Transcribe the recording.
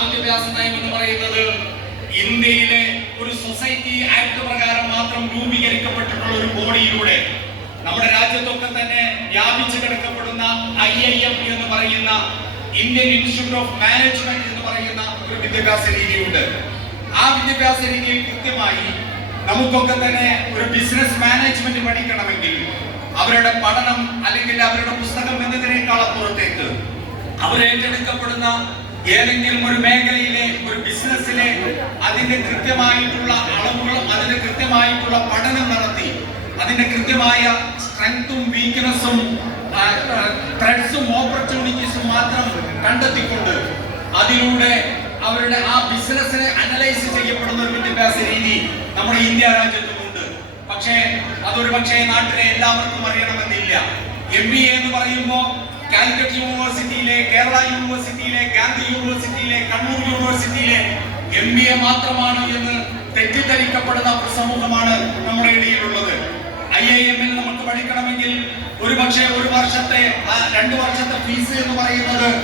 വിദ്യാഭ്യാസ നയം എന്ന് പറയുന്നത് ഇന്ത്യയിലെ ഒരു സൊസൈറ്റി ആക്ട് പ്രകാരം മാത്രം രൂപീകരിക്കപ്പെട്ടിട്ടുള്ള ഒരു ബോഡിയിലൂടെ നമ്മുടെ രാജ്യത്തൊക്കെ തന്നെ വ്യാപിച്ചു കിടക്കപ്പെടുന്ന IIM എന്ന് പറയുന്ന ഇന്ത്യൻ ഇൻസ്റ്റിറ്റ്യൂട്ട് ഓഫ് മാനേജ്മെന്റ് എന്ന് പറയുന്ന ഒരു വിദ്യാഭ്യാസ രീതിയുണ്ട്. ആ വിദ്യാഭ്യാസ രീതിയിൽ കൃത്യമായി നമുക്കൊക്കെ തന്നെ ഒരു ബിസിനസ് മാനേജ്മെന്റ് പഠിക്കണമെങ്കിൽ അവരുടെ പഠനം അല്ലെങ്കിൽ അവരുടെ പുസ്തകം എന്നതിനേക്കാൾ അപ്പുറത്തേക്ക് അവർ ഏറ്റെടുക്കപ്പെടുന്ന ഏതെങ്കിലും ഒരു മേഖലയിലെ ഒരു ബിസിനസ്സിലെ അതിന്റെ കൃത്യമായിട്ടുള്ള അളവുകൾ, അതിന്റെ കൃത്യമായിട്ടുള്ള പഠനം നടത്തി അതിന്റെ കൃത്യമായ സ്ട്രെങ്തും വീക്ക്നെസ്സും ത്രെഡ്സും ഓപ്പർച്യൂണിറ്റീസും മാത്രം കണ്ടെത്തിക്കൊണ്ട് അതിലൂടെ അവരുടെ ആ ബിസിനസ്സിനെ അനലൈസ് ചെയ്യപ്പെടുന്ന ഒരു വിദ്യാഭ്യാസ രീതി നമ്മുടെ ഇന്ത്യ രാജ്യത്തുമുണ്ട്. പക്ഷേ അതൊരു പക്ഷേ നാട്ടിലെ എല്ലാവർക്കും അറിയണമെന്നില്ല. MBA എന്ന് പറയുമ്പോൾ കാലിക്കറ്റ് യൂണിവേഴ്സിറ്റിയിലെ, കേരള യൂണിവേഴ്സിറ്റിയിലെ, ഗാന്ധി യൂണിവേഴ്സിറ്റിയിലെ, കണ്ണൂർ യൂണിവേഴ്സിറ്റിയിലെ MBA മാത്രമാണ് എന്ന് തെറ്റിദ്ധരിക്കപ്പെടുന്ന ഒരു സമൂഹമാണ് നമ്മുടെ ഇടയിലുള്ളത്. IIM-ൽ നമുക്ക് പഠിക്കണമെങ്കിൽ ഒരു പക്ഷേ ഒരു വർഷത്തെ 2 വർഷത്തെ ഫീസ് എന്ന് പറയുന്നത്